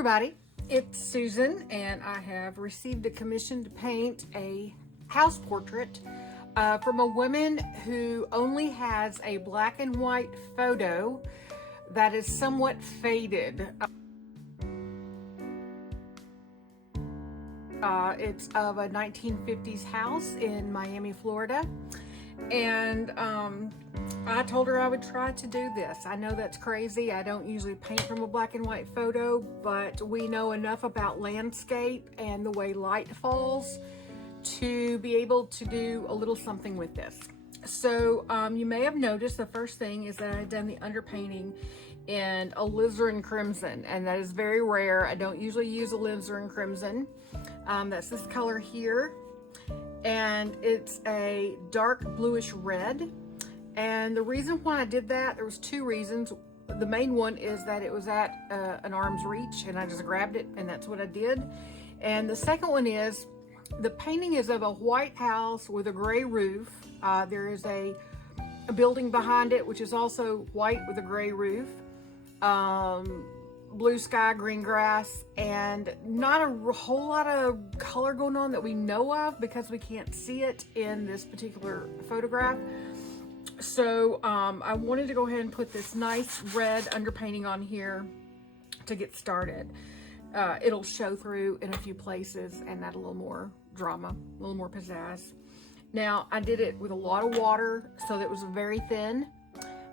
everybody, it's Susan, and I have received a commission to paint a house portrait from a woman who only has a black and white photo that is somewhat faded. It's of a 1950s house in Miami, Florida, and I told her I would try to do this. I know that's crazy. I don't usually paint from a black and white photo, but we know enough about landscape and the way light falls to be able to do a little something with this. So you may have noticed the first thing is that I've done the underpainting in alizarin crimson, and that is very rare. I don't usually use alizarin crimson. That's this color here, and it's a dark bluish red. And the reason why I did that, there was two reasons. The main one is that it was at an arm's reach, and I just grabbed it, and that's what I did. And the second one is the painting is of a white house with a gray roof. There is a building behind it, which is also white with a gray roof. Blue sky, green grass, and not a whole lot of color going on that we know of because we can't see it in this particular photograph. So I wanted to go ahead and put this nice red underpainting on here to get started. It'll show through in a few places and add a little more drama, a little more pizzazz. Now I did it with a lot of water so that it was very thin,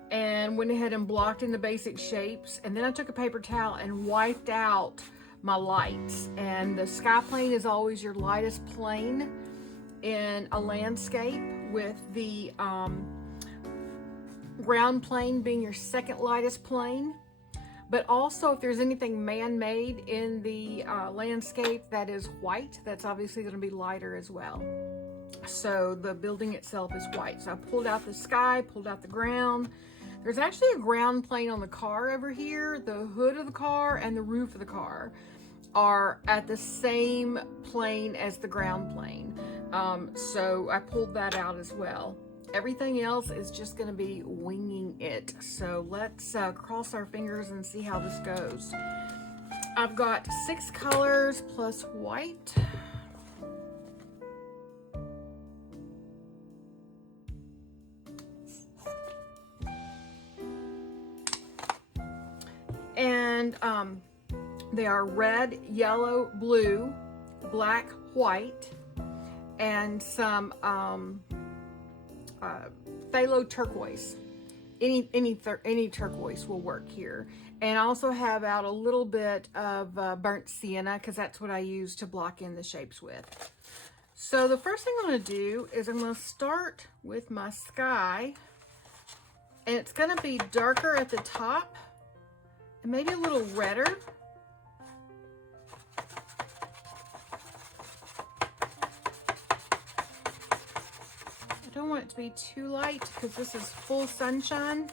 and went ahead and blocked in the basic shapes, and then I took a paper towel and wiped out my lights. And the sky plane is always your lightest plane in a landscape, with the ground plane being your second lightest plane. But also, if there's anything man-made in the landscape that is white, that's obviously going to be lighter as well. So the building itself is white. So I pulled out the sky, pulled out the ground. There's actually a ground plane on the car over here. The hood of the car and the roof of the car are at the same plane as the ground plane. So I pulled that out as well. Everything else is just going to be winging it. So let's cross our fingers and see how this goes. I've got 6 colors plus white. And they are red, yellow, blue, black, white, and some phthalo turquoise. Any turquoise will work here. And I also have out a little bit of burnt sienna, because that's what I use to block in the shapes with. So the first thing I'm going to do is I'm going to start with my sky, and it's going to be darker at the top and maybe a little redder. I don't want it to be too light because this is full sunshine.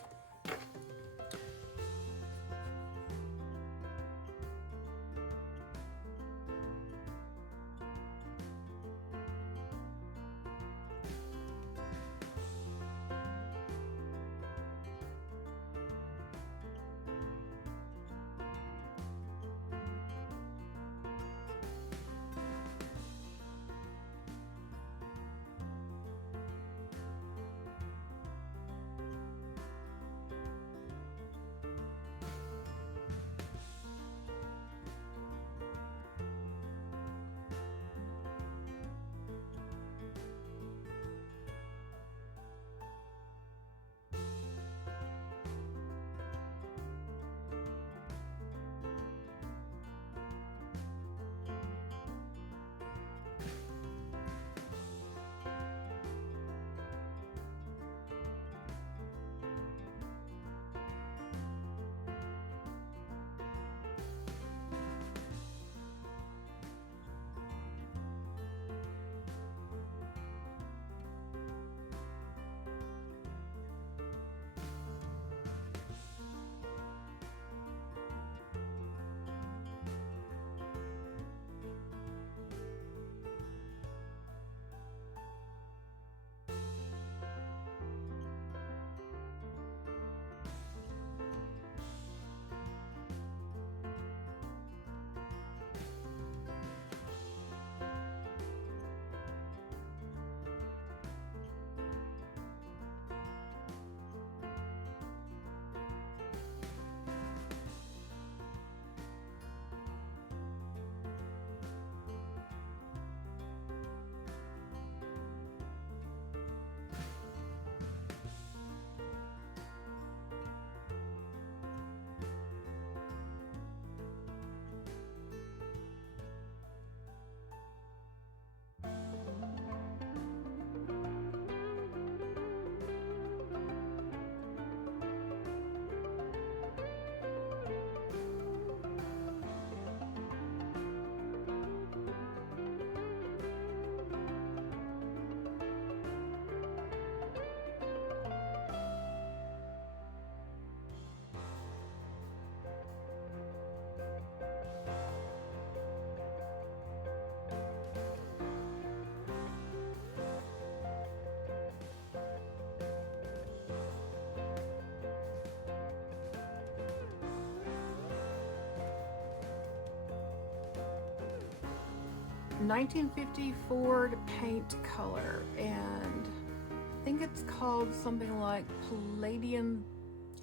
1950 Ford paint color, and I think it's called something like Palladium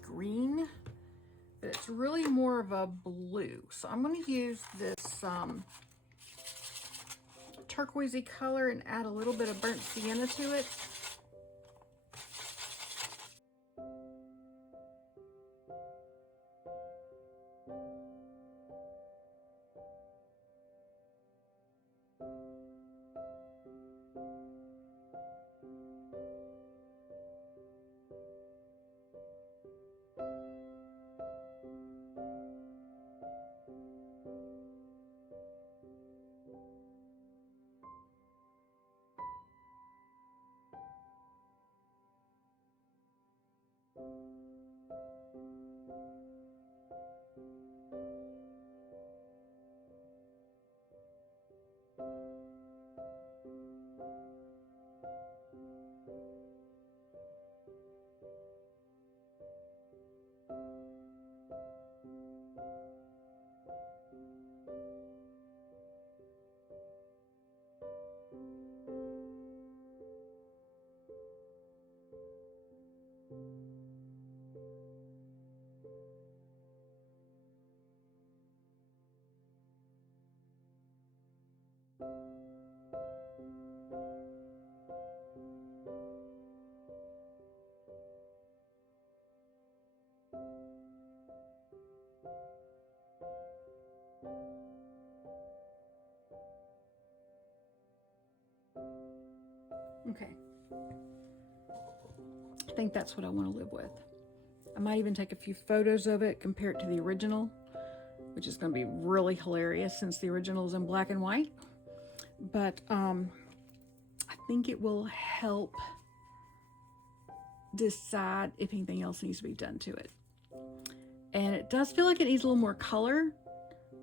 Green, but it's really more of a blue. So I'm going to use this turquoisey color and add a little bit of burnt sienna to it. Okay, I think that's what I want to live with. I might even take a few photos of it, compare it to the original, which is going to be really hilarious since the original is in black and white. But I think it will help decide if anything else needs to be done to it. And it does feel like it needs a little more color.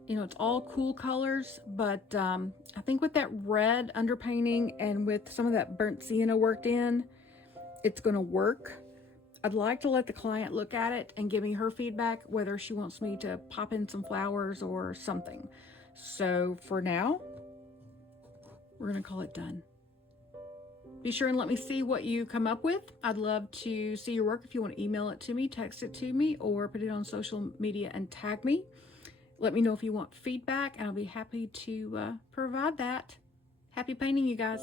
You know, it's all cool colors, but I think with that red underpainting and with some of that burnt sienna worked in, it's going to work. I'd like to let the client look at it and give me her feedback, whether she wants me to pop in some flowers or something. So for now, we're going to call it done. Be sure and let me see what you come up with. I'd love to see your work. If you want to email it to me, text it to me, or put it on social media and tag me. Let me know if you want feedback, and I'll be happy to provide that. Happy painting, you guys.